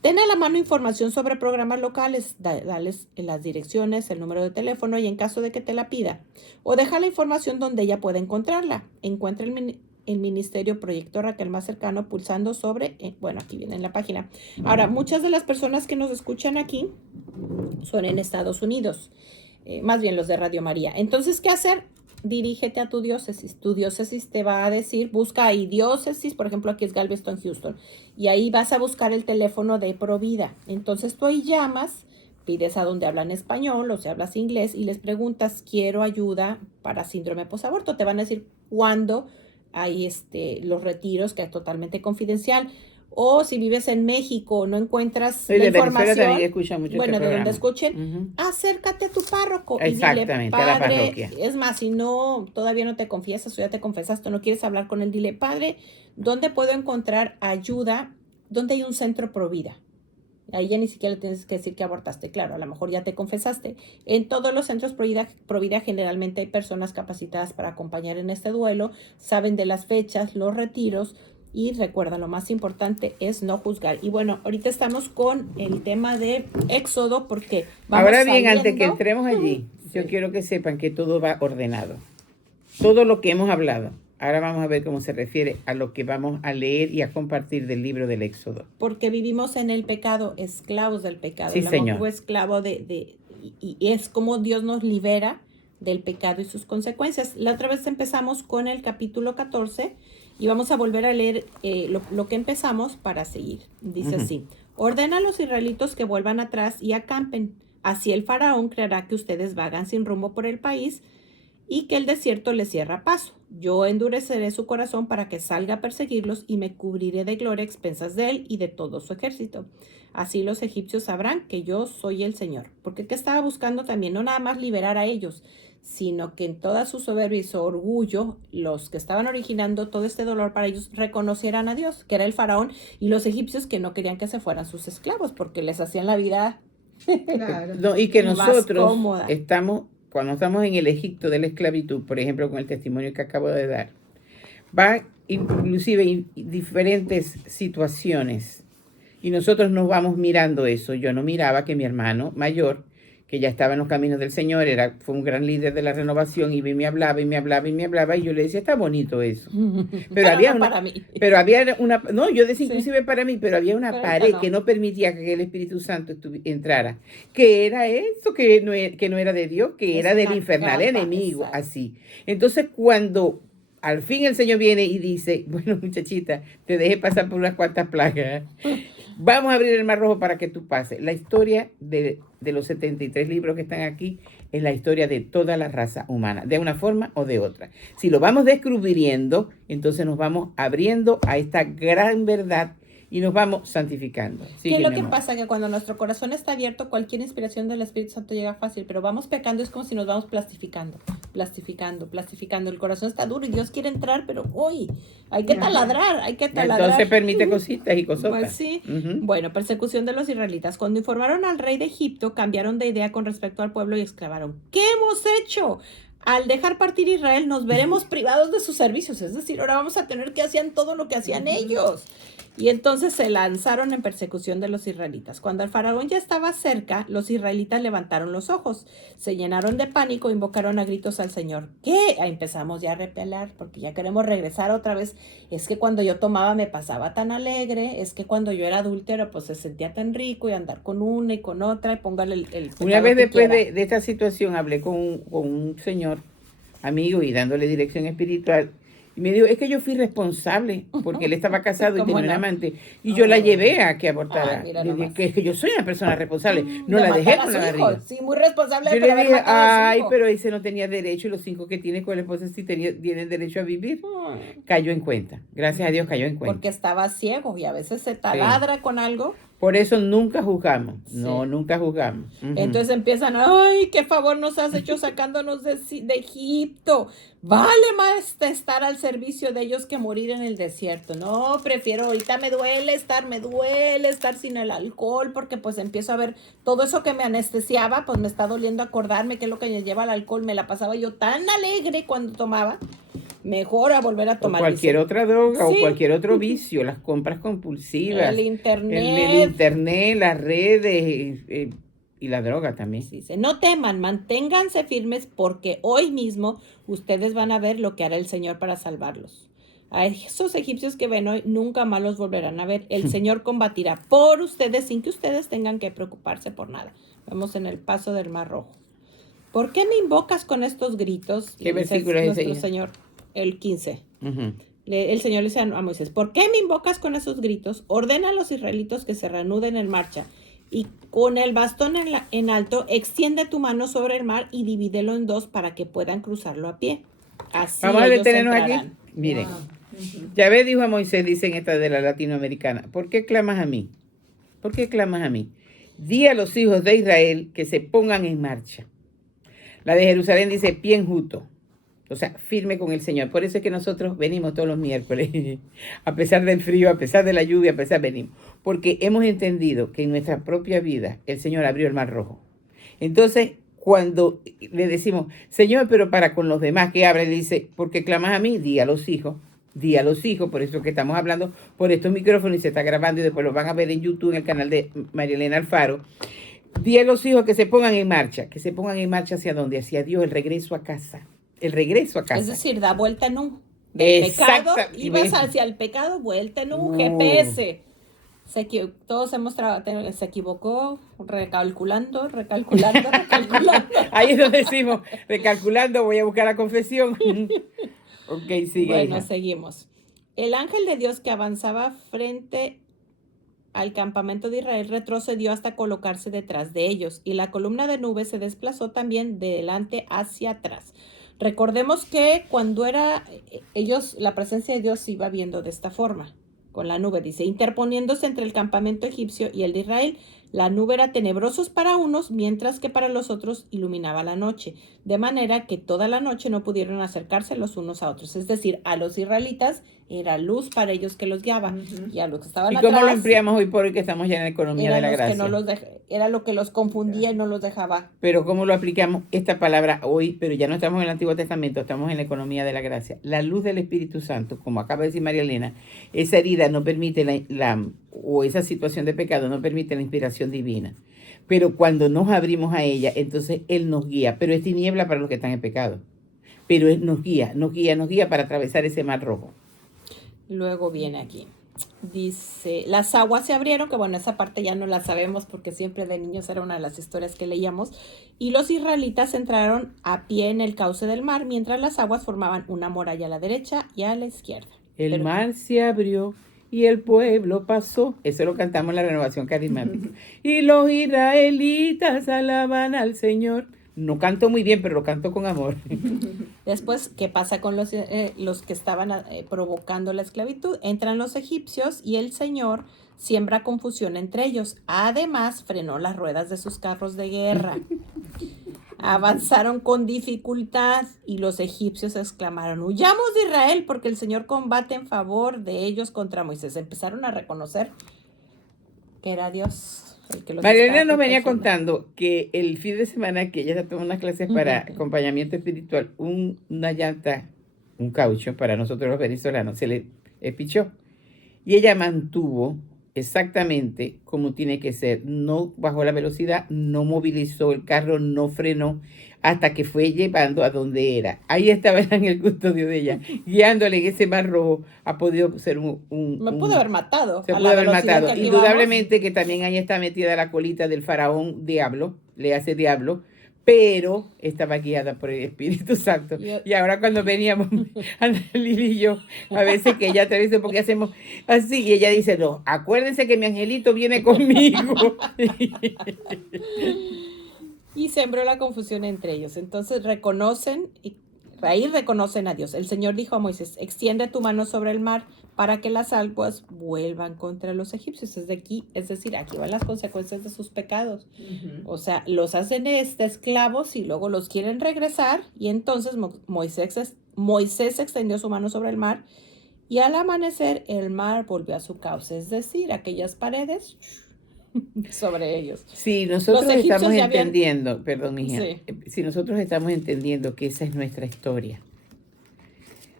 Ten a la mano información sobre programas locales, dales las direcciones, el número de teléfono y en caso de que te la pida. O deja la información donde ella pueda encontrarla. Encuentra el Ministerio Proyecto Raquel más cercano pulsando sobre, bueno, aquí viene en la página. Ahora, muchas de las personas que nos escuchan aquí son en Estados Unidos, más bien los de Radio María. Entonces, ¿qué hacer? Dirígete a tu diócesis. Tu diócesis te va a decir, busca ahí diócesis, por ejemplo, aquí es Galveston, Houston, y ahí vas a buscar el teléfono de Provida. Entonces tú ahí llamas, pides a donde hablan español o si hablas inglés y les preguntas, quiero ayuda para síndrome posaborto. Te van a decir cuándo hay los retiros, que es totalmente confidencial. O si vives en México, no encuentras la información, también escucha mucho bueno, este de donde programa. escuchen, acércate a tu párroco y dile, Exactamente, a la padre, parroquia. es más, si no, todavía no te confiesas o ya te confesaste, no quieres hablar con él, dile, padre, ¿dónde puedo encontrar ayuda? ¿Dónde hay un centro Provida? Ahí ya ni siquiera le tienes que decir que abortaste, claro, a lo mejor ya te confesaste. En todos los centros Provida generalmente hay personas capacitadas para acompañar en este duelo, saben de las fechas, los retiros. Y recuerda, lo más importante es no juzgar. Y bueno, ahorita estamos con el tema de Éxodo porque vamos Ahora bien, saliendo. antes que entremos allí, yo Sí. quiero que sepan que todo va ordenado. Todo lo que hemos hablado. Ahora vamos a ver cómo se refiere a lo que vamos a leer y a compartir del libro del Éxodo. Porque vivimos en el pecado, esclavos del pecado. Sí, el amor señor. fue esclavo y es como Dios nos libera del pecado y sus consecuencias. La otra vez empezamos con el capítulo 14 y vamos a volver a leer lo que empezamos para seguir. Dice así, ordena a los israelitos que vuelvan atrás y acampen. Así el faraón creerá que ustedes vagan sin rumbo por el país y que el desierto les cierra paso. Yo endureceré su corazón para que salga a perseguirlos y me cubriré de gloria a expensas de él y de todo su ejército. Así los egipcios sabrán que yo soy el Señor. Porque ¿qué estaba buscando también? No nada más liberar a ellos, sino que en toda su soberbia y su orgullo, los que estaban originando todo este dolor para ellos reconocieran a Dios, que era el faraón, y los egipcios que no querían que se fueran sus esclavos porque les hacían la vida Claro. No, y que más nosotros cómoda. cuando estamos en el Egipto de la esclavitud, por ejemplo, con el testimonio que acabo de dar, va inclusive en diferentes situaciones. Y nosotros nos vamos mirando eso. Yo no miraba que mi hermano mayor, que ya estaba en los caminos del Señor, fue un gran líder de la renovación, y me hablaba, y me hablaba, y me hablaba, y yo le decía, está bonito eso. Pero había no una, para mí. pero había una, no, yo decía Sí. inclusive para mí, pero había una Pero pared no. que no permitía que el Espíritu Santo entrara. Que era eso, que no era de Dios, que Es era del una infernal capa, enemigo, exacto. así. Entonces cuando al fin el Señor viene y dice, bueno, muchachita, te dejé pasar por unas cuantas plagas, vamos a abrir el Mar Rojo para que tú pases. La historia de los 73 libros que están aquí es la historia de toda la raza humana, de una forma o de otra. Si lo vamos descubriendo, entonces nos vamos abriendo a esta gran verdad y nos vamos santificando. ¿Qué es Sigue, lo mi que amor. pasa? Que cuando nuestro corazón está abierto, cualquier inspiración del Espíritu Santo llega fácil, pero vamos pecando, es como si nos vamos plastificando. El corazón está duro y Dios quiere entrar, pero uy, hay que taladrar. Entonces permite cositas y cosotas. Pues sí. Ujú. Bueno, persecución de los israelitas. Cuando informaron al rey de Egipto, cambiaron de idea con respecto al pueblo y exclamaron, ¿qué hemos hecho? Al dejar partir Israel nos veremos privados de sus servicios, es decir, ahora vamos a tener que hacer todo lo que hacían ellos. Y entonces se lanzaron en persecución de los israelitas. Cuando el faraón ya estaba cerca, los israelitas levantaron los ojos, se llenaron de pánico, invocaron a gritos al Señor. ¿Qué? Empezamos ya a repelar porque ya queremos regresar otra vez. Es que cuando yo tomaba me pasaba tan alegre, es que cuando yo era adúltero pues se sentía tan rico y andar con una y con otra y póngale el Una vez que después quiera. de esta situación hablé con un señor amigo y dándole dirección espiritual. Y me dijo, es que yo fui responsable porque él estaba casado y ¿Cómo tenía no? un amante. Y yo la llevé a que abortara. Ay, mira Le dije nomás. que yo soy una persona responsable. No De la matar dejé a con su la hijo. barriga. Sí, muy responsable Yo por le haber dije, matado a su ay, hijo. pero ese no tenía derecho y los 5 que tiene con la esposa sí tienen derecho a vivir. Cayó en cuenta. Gracias a Dios cayó en cuenta. Porque estaba ciego y a veces se taladra con algo Por eso nunca juzgamos. Sí. No, nunca juzgamos. Entonces empiezan, ay, qué favor nos has hecho sacándonos de Egipto. Vale más estar al servicio de ellos que morir en el desierto. No, prefiero, ahorita me duele estar sin el alcohol, porque pues empiezo a ver todo eso que me anestesiaba, pues me está doliendo acordarme que es lo que me lleva al alcohol. Me la pasaba yo tan alegre cuando tomaba. Mejor a volver a tomar. O cualquier otra droga, sí, o cualquier otro vicio, las compras compulsivas. el internet. El internet, las redes y la droga también. Sí, dice, no teman, manténganse firmes porque hoy mismo ustedes van a ver lo que hará el Señor para salvarlos. A esos egipcios que ven hoy nunca más los volverán a ver. El Señor combatirá por ustedes sin que ustedes tengan que preocuparse por nada. Vamos en el paso del Mar Rojo. ¿Por qué me invocas con estos gritos? ¿Qué versículo es ese? Nuestro Señor, el 15. Uh-huh. El Señor le dice a Moisés, ¿por qué me invocas con esos gritos? Ordena a los israelitos que se reanuden en marcha. Y con el bastón en alto, extiende tu mano sobre el mar y divídelo en dos para que puedan cruzarlo a pie. Así vamos a detenernos aquí. entrarán. Miren, Yahvé dijo a Moisés, dicen esta de la latinoamericana, ¿por qué clamas a mí? ¿Por qué clamas a mí? Di a los hijos de Israel que se pongan en marcha. La de Jerusalén dice, pie enjuto. O sea, firme con el Señor. Por eso es que nosotros venimos todos los miércoles. A pesar del frío, a pesar de la lluvia, a pesar venimos. Porque hemos entendido que en nuestra propia vida el Señor abrió el Mar Rojo. Entonces, cuando le decimos, Señor, pero para con los demás que abra, él dice, ¿por qué clamas a mí? Di a los hijos. Di a los hijos. Por eso que estamos hablando por estos micrófonos y se está grabando y después lo van a ver en YouTube, en el canal de María Elena Alfaro. Di a los hijos que se pongan en marcha. ¿Que se pongan en marcha hacia dónde? Hacia Dios, el regreso a casa. El regreso a casa. Es decir, da vuelta en un pecado, ibas hacia el pecado, vuelta en un GPS. Todos se equivocó, recalculando. Ahí es donde decimos, recalculando, voy a buscar la confesión. Ok, sigue. Bueno, hija. seguimos. El ángel de Dios que avanzaba frente al campamento de Israel retrocedió hasta colocarse detrás de ellos, y la columna de nube se desplazó también de delante hacia atrás. Recordemos que cuando la presencia de Dios se iba viendo de esta forma, con la nube, dice, interponiéndose entre el campamento egipcio y el de Israel. La nube era tenebrosos para unos, mientras que para los otros iluminaba la noche, de manera que toda la noche no pudieron acercarse los unos a otros. Es decir, a los israelitas era luz para ellos que los guiaba, y a los que estaban ¿Y atrás... cómo lo empleamos hoy por hoy que estamos ya en la economía de la gracia? Era lo que los confundía y no los dejaba. Pero ¿cómo lo aplicamos esta palabra hoy? Pero ya no estamos en el Antiguo Testamento, estamos en la economía de la gracia. La luz del Espíritu Santo, como acaba de decir María Elena, esa herida no permite o esa situación de pecado no permite la inspiración divina. Pero cuando nos abrimos a ella, entonces Él nos guía. Pero es tiniebla para los que están en pecado. Pero Él nos guía para atravesar ese mar rojo. Luego viene aquí. Dice, las aguas se abrieron, que bueno, esa parte ya no la sabemos porque siempre de niños era una de las historias que leíamos, y los israelitas entraron a pie en el cauce del mar, mientras las aguas formaban una muralla a la derecha y a la izquierda. El mar se abrió y el pueblo pasó. Eso lo cantamos en la Renovación Carismática. Y los israelitas alaban al Señor. No canto muy bien, pero lo canto con amor. Después, ¿qué pasa con los que estaban provocando la esclavitud? Entran los egipcios y el Señor siembra confusión entre ellos. Además, frenó las ruedas de sus carros de guerra. Avanzaron con dificultad y los egipcios exclamaron, huyamos de Israel porque el Señor combate en favor de ellos contra Moisés. Empezaron a reconocer que era Dios. María Elena nos venía contando que el fin de semana que ella tomó unas clases para acompañamiento espiritual, una llanta, un caucho para nosotros los venezolanos, se le espichó. Y ella mantuvo exactamente como tiene que ser. No bajó la velocidad, no movilizó el carro, no frenó, hasta que fue llevando a donde era. Ahí estaba en el custodio de ella, guiándole en ese mar rojo. Ha podido ser me pudo haber matado. Se pudo haber matado. Indudablemente que también ahí está metida la colita del faraón diablo, le hace diablo, pero estaba guiada por el Espíritu Santo. Y ahora cuando veníamos, Lili y yo, a veces que ella te dice, ¿por qué hacemos así? Y ella dice, no, acuérdense que mi angelito viene conmigo. Y sembró la confusión entre ellos. Entonces reconocen ahí reconocen a Dios. El Señor dijo a Moisés, extiende tu mano sobre el mar para que las aguas vuelvan contra los egipcios. Es decir, aquí van las consecuencias de sus pecados. O sea, los hacen esclavos y luego los quieren regresar. Y entonces Moisés extendió su mano sobre el mar y al amanecer el mar volvió a su cauce. Es decir, aquellas paredes sobre ellos. Si nosotros Los egipcios estamos ya habían- entendiendo, perdón, mija, Sí. si nosotros estamos entendiendo que esa es nuestra historia,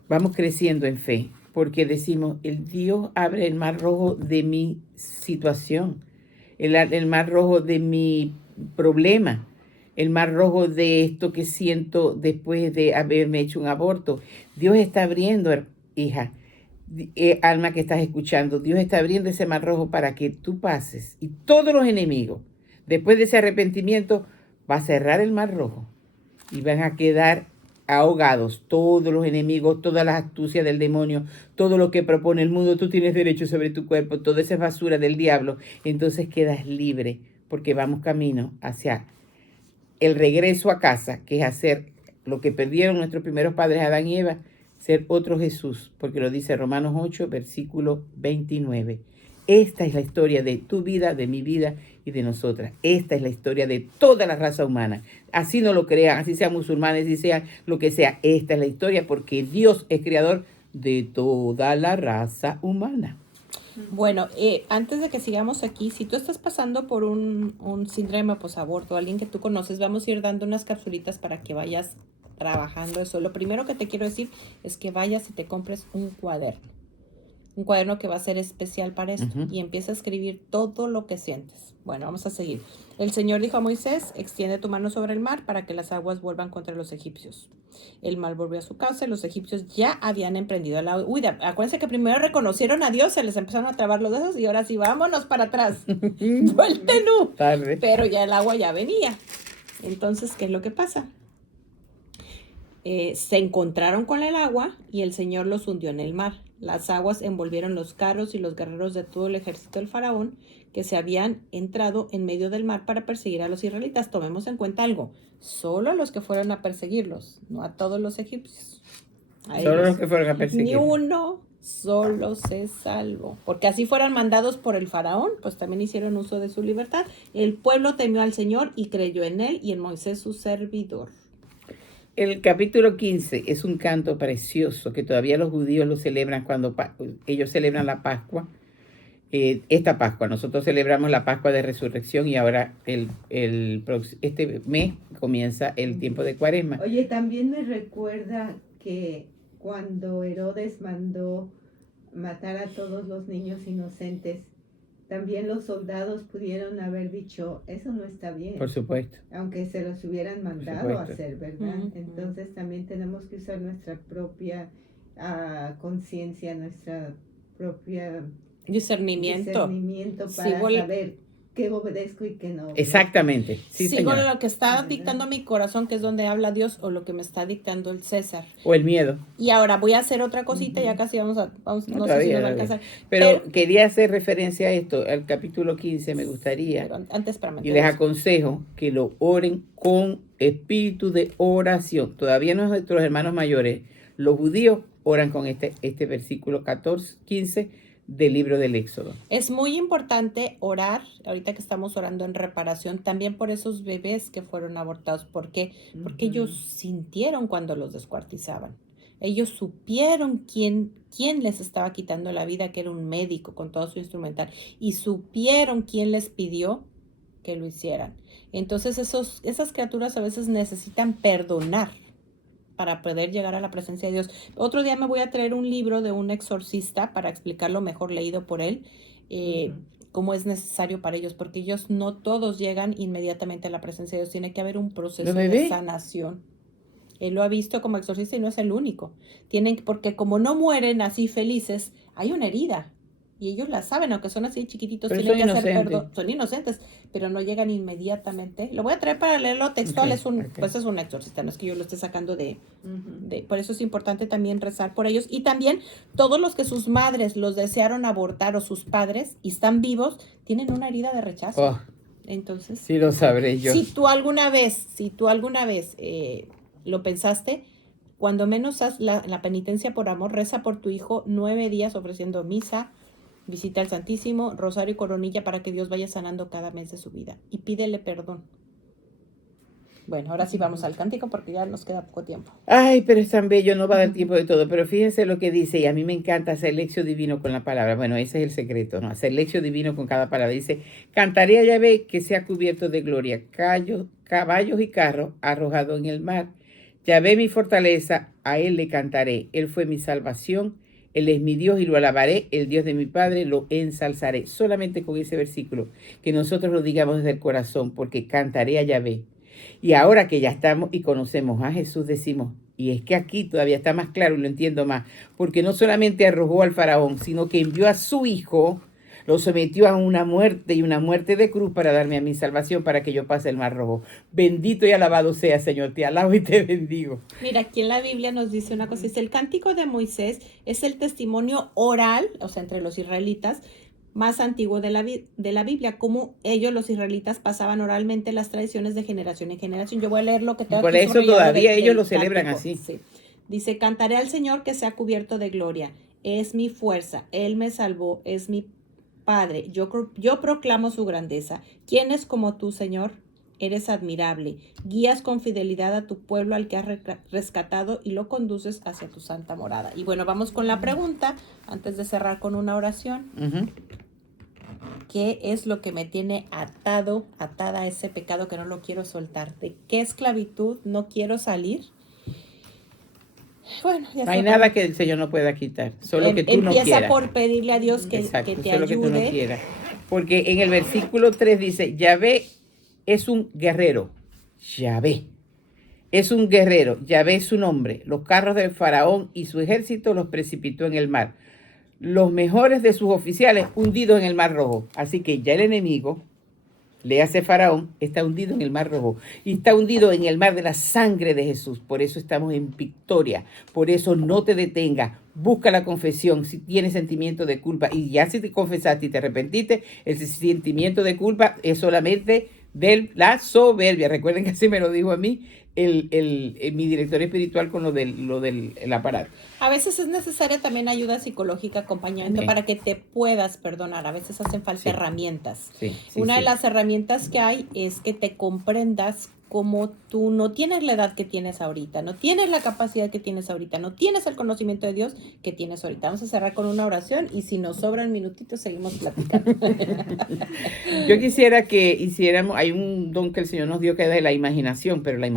vamos creciendo en fe, porque decimos, el Dios abre el mar rojo de mi situación, el mar rojo de mi problema, el mar rojo de esto que siento después de haberme hecho un aborto. Dios está abriendo, hija, alma que estás escuchando, Dios está abriendo ese mar rojo para que tú pases y todos los enemigos, después de ese arrepentimiento, va a cerrar el mar rojo y van a quedar ahogados todos los enemigos, todas las astucias del demonio, todo lo que propone el mundo. Tú tienes derecho sobre tu cuerpo, toda esa basura del diablo. Entonces quedas libre porque vamos camino hacia el regreso a casa, que es hacer lo que perdieron nuestros primeros padres Adán y Eva, ser otro Jesús, porque lo dice Romanos 8, versículo 29. Esta es la historia de tu vida, de mi vida y de nosotras. Esta es la historia de toda la raza humana. Así no lo crean, así sean musulmanes, así sean lo que sea. Esta es la historia porque Dios es creador de toda la raza humana. Bueno, antes de que sigamos aquí, si tú estás pasando por un síndrome posaborto, alguien que tú conoces, vamos a ir dando unas capsulitas para que vayas trabajando eso. Lo primero que te quiero decir es que vayas y te compres un cuaderno que va a ser especial para esto, y empieza a escribir todo lo que sientes. Bueno, vamos a seguir. El Señor dijo a Moisés, extiende tu mano sobre el mar para que las aguas vuelvan contra los egipcios. El mar volvió a su cauce, los egipcios ya habían emprendido la huida. Acuérdense que primero reconocieron a Dios, se les empezaron a trabar los dedos y ahora sí, vámonos para atrás. ¡Vuéltenú! Pero ya el agua ya venía. Entonces, ¿qué es lo que pasa? Se encontraron con el agua y el Señor los hundió en el mar. Las aguas envolvieron los carros y los guerreros de todo el ejército del faraón que se habían entrado en medio del mar para perseguir a los israelitas. Tomemos en cuenta algo, solo a los que fueron a perseguirlos, no a todos los egipcios. Solo los que fueron a perseguirlos. Ni uno solo se salvó, porque así fueran mandados por el faraón, pues también hicieron uso de su libertad. El pueblo temió al Señor y creyó en él y en Moisés su servidor. El capítulo 15 es un canto precioso que todavía los judíos lo celebran cuando ellos celebran la Pascua. Esta Pascua, nosotros celebramos la Pascua de Resurrección y ahora este mes comienza el tiempo de Cuaresma. Oye, también me recuerda que cuando Herodes mandó matar a todos los niños inocentes, también los soldados pudieron haber dicho, eso no está bien. Por supuesto. Aunque se los hubieran mandado a hacer, ¿verdad? Entonces también tenemos que usar nuestra propia conciencia, nuestra propia discernimiento para saber qué obedezco y qué no obedezco. Exactamente. Sí, sigo señora. lo que está dictando mi corazón, que es donde habla Dios, o lo que me está dictando el César. O el miedo. Y ahora voy a hacer otra cosita, ya casi vamos no sé si nos va a alcanzar. Pero quería hacer referencia a esto, al capítulo 15, me gustaría. Antes para y les aconsejo que lo oren con espíritu de oración. Todavía nuestros hermanos mayores, los judíos, oran con este versículo 15 del libro del Éxodo. Es muy importante orar, ahorita que estamos orando en reparación, también por esos bebés que fueron abortados. ¿Por qué? Porque ellos sintieron cuando los descuartizaban. Ellos supieron quién les estaba quitando la vida, que era un médico con todo su instrumental, y supieron quién les pidió que lo hicieran. Entonces esas criaturas a veces necesitan perdonar para poder llegar a la presencia de Dios. Otro día me voy a traer un libro de un exorcista para explicarlo mejor, leído por él, cómo es necesario para ellos, porque ellos no todos llegan inmediatamente a la presencia de Dios. Tiene que haber un proceso de sanación. Él lo ha visto como exorcista y no es el único. Porque como no mueren así felices, hay una herida. Y ellos la saben, aunque son así chiquititos, pero tienen que hacer perdón. Son inocentes, pero no llegan inmediatamente. Lo voy a traer para leerlo textual, pues es un exorcista, no es que yo lo esté sacando por eso es importante también rezar por ellos. Y también todos los que sus madres los desearon abortar o sus padres y están vivos, tienen una herida de rechazo. Oh, entonces, sí lo sabré yo. Si tú alguna vez lo pensaste, Cuando menos haz la penitencia por amor, reza por tu hijo 9 días ofreciendo misa, visita al Santísimo, rosario y coronilla para que Dios vaya sanando cada mes de su vida. Y pídele perdón. Bueno, ahora sí vamos al cántico porque ya nos queda poco tiempo. Ay, pero es tan bello, no va a dar tiempo de todo. Pero fíjense lo que dice, y a mí me encanta hacer lección divino con la palabra. Bueno, ese es el secreto, ¿no? Hacer lección divino con cada palabra. Dice, cantaré a Yahvé que sea cubierto de gloria, caballos y carros arrojado en el mar. Yahvé mi fortaleza, a él le cantaré. Él fue mi salvación, él es mi Dios y lo alabaré. El Dios de mi Padre lo ensalzaré. Solamente con ese versículo, que nosotros lo digamos desde el corazón, porque cantaré a Yahvé. Y ahora que ya estamos y conocemos a Jesús, decimos, y es que aquí todavía está más claro y lo entiendo más, porque no solamente arrojó al faraón, sino que envió a su hijo, lo sometió a una muerte y una muerte de cruz para darme a mi salvación, para que yo pase el mar rojo. Bendito y alabado sea, Señor, te alabo y te bendigo. Mira, aquí en la Biblia nos dice una cosa, dice, el cántico de Moisés es el testimonio oral, o sea, entre los israelitas, más antiguo de la Biblia, como ellos, los israelitas, pasaban oralmente las tradiciones de generación en generación. Yo voy a leer lo que tengo Por aquí eso subrayado todavía ellos del lo celebran cántico. así. Sí. Dice, cantaré al Señor que sea cubierto de gloria. Es mi fuerza, Él me salvó, es mi Padre. Yo proclamo su grandeza. ¿Quién es como tú, Señor? Eres admirable. Guías con fidelidad a tu pueblo al que has rescatado y lo conduces hacia tu santa morada. Y bueno, vamos con la pregunta, antes de cerrar con una oración. ¿Qué es lo que me tiene atada a ese pecado que no lo quiero soltar? ¿De qué esclavitud no quiero salir? Bueno, ya no hay nada que el Señor no pueda quitar, solo que tú no quieras. Empieza por pedirle a Dios que te solo ayude. Que tú no quieras. Porque en el versículo 3 dice, Yahvé es un guerrero. Yahvé es un guerrero. Yahvé es su nombre. Los carros del faraón y su ejército los precipitó en el mar. Los mejores de sus oficiales hundidos en el mar rojo. Así que ya el enemigo, le hace faraón, está hundido en el mar rojo y está hundido en el mar de la sangre de Jesús. Por eso estamos en victoria. Por eso no te detengas. Busca la confesión si tienes sentimiento de culpa. Y ya si te confesaste y te arrepentiste, el sentimiento de culpa es solamente de la soberbia. Recuerden que así me lo dijo a mí mi director espiritual con lo del aparato. A veces es necesaria también ayuda psicológica, acompañamiento para que te puedas perdonar. A veces hacen falta herramientas. Una de las herramientas que hay es que te comprendas como tú no tienes la edad que tienes ahorita, no tienes la capacidad que tienes ahorita, no tienes el conocimiento de Dios que tienes ahorita. Vamos a cerrar con una oración y si nos sobran minutitos seguimos platicando. Yo quisiera que hiciéramos, hay un don que el Señor nos dio que es de la imaginación, pero la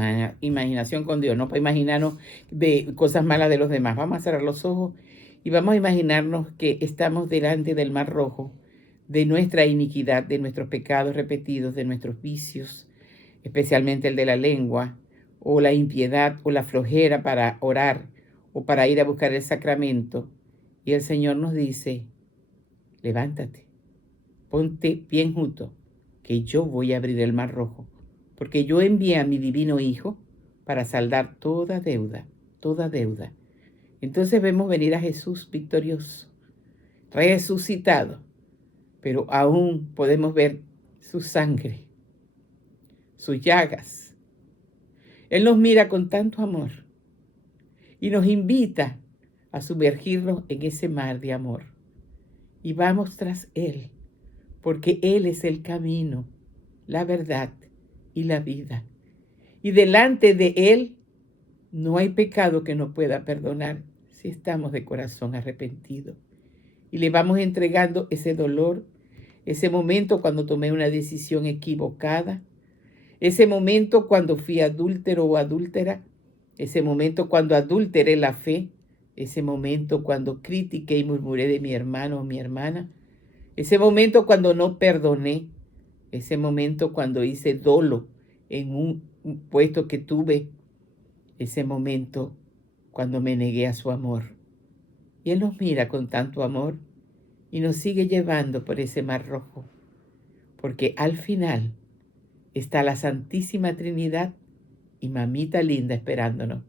imaginación con Dios, no para imaginarnos de cosas malas de los demás. Vamos a cerrar los ojos y vamos a imaginarnos que estamos delante del mar rojo, de nuestra iniquidad, de nuestros pecados repetidos, de nuestros vicios, especialmente el de la lengua, o la impiedad, o la flojera para orar, o para ir a buscar el sacramento. Y el Señor nos dice, levántate, ponte bien junto, que yo voy a abrir el mar rojo, porque yo envié a mi divino Hijo para saldar toda deuda, toda deuda. Entonces vemos venir a Jesús victorioso, resucitado, pero aún podemos ver su sangre, sus llagas. Él nos mira con tanto amor y nos invita a sumergirnos en ese mar de amor. Y vamos tras Él, porque Él es el camino, la verdad y la vida. Y delante de Él no hay pecado que no pueda perdonar si estamos de corazón arrepentidos. Y le vamos entregando ese dolor, ese momento cuando tomé una decisión equivocada, ese momento cuando fui adúltero o adúltera, ese momento cuando adulteré la fe, ese momento cuando critiqué y murmuré de mi hermano o mi hermana, ese momento cuando no perdoné, ese momento cuando hice dolo en un puesto que tuve, ese momento cuando me negué a su amor. Y Él nos mira con tanto amor y nos sigue llevando por ese mar rojo, porque al final está la Santísima Trinidad y mamita linda esperándonos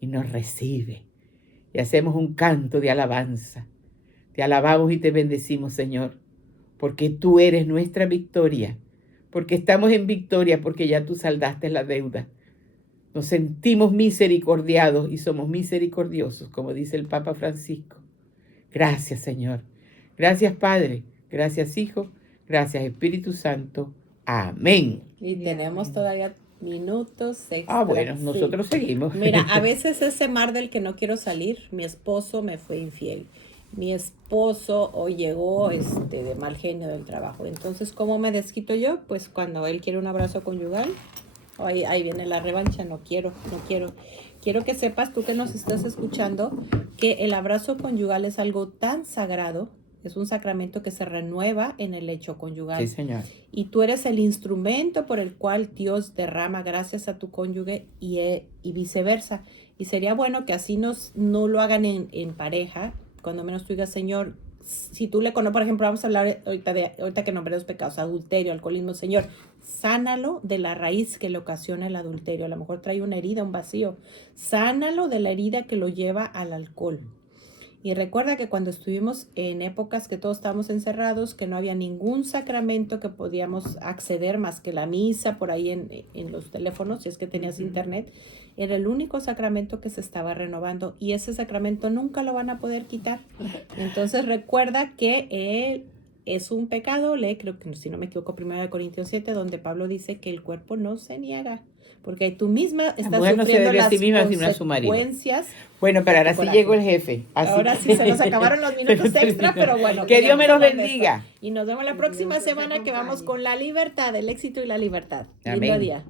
y nos recibe y hacemos un canto de alabanza. Te alabamos y te bendecimos, Señor, porque tú eres nuestra victoria, porque estamos en victoria, porque ya tú saldaste la deuda. Nos sentimos misericordiados y somos misericordiosos, como dice el Papa Francisco. Gracias, Señor. Gracias, Padre. Gracias, Hijo. Gracias, Espíritu Santo. Amén. Y tenemos todavía minutos extra. Bueno, nosotros seguimos. Mira, a veces ese mar del que no quiero salir, mi esposo me fue infiel. Mi esposo hoy llegó de mal genio del trabajo. Entonces, ¿cómo me desquito yo? Pues cuando él quiere un abrazo conyugal, ahí viene la revancha. No quiero. Quiero que sepas, tú que nos estás escuchando, que el abrazo conyugal es algo tan sagrado. Es un sacramento que se renueva en el lecho conyugal. Sí, Señor. Y tú eres el instrumento por el cual Dios derrama gracias a tu cónyuge y viceversa. Y sería bueno que así no lo hagan en pareja. Cuando menos tú digas, Señor, si tú le conoces, por ejemplo, vamos a hablar ahorita que nombré los pecados, adulterio, alcoholismo, Señor, sánalo de la raíz que le ocasiona el adulterio. A lo mejor trae una herida, un vacío. Sánalo de la herida que lo lleva al alcohol. Y recuerda que cuando estuvimos en épocas que todos estábamos encerrados, que no había ningún sacramento que podíamos acceder más que la misa por ahí en los teléfonos, si es que tenías internet, era el único sacramento que se estaba renovando y ese sacramento nunca lo van a poder quitar. Entonces recuerda que es un pecado, creo que si no me equivoco, 1 Corintios 7, donde Pablo dice que el cuerpo no se niega. Porque tú misma estás sufriendo las consecuencias. Bueno, pero ahora sí llegó el jefe. Ahora sí se nos acabaron los minutos extra, pero bueno. Que Dios me los bendiga. Y nos vemos la próxima semana que vamos con la libertad, el éxito y la libertad. Amén. Lindo día.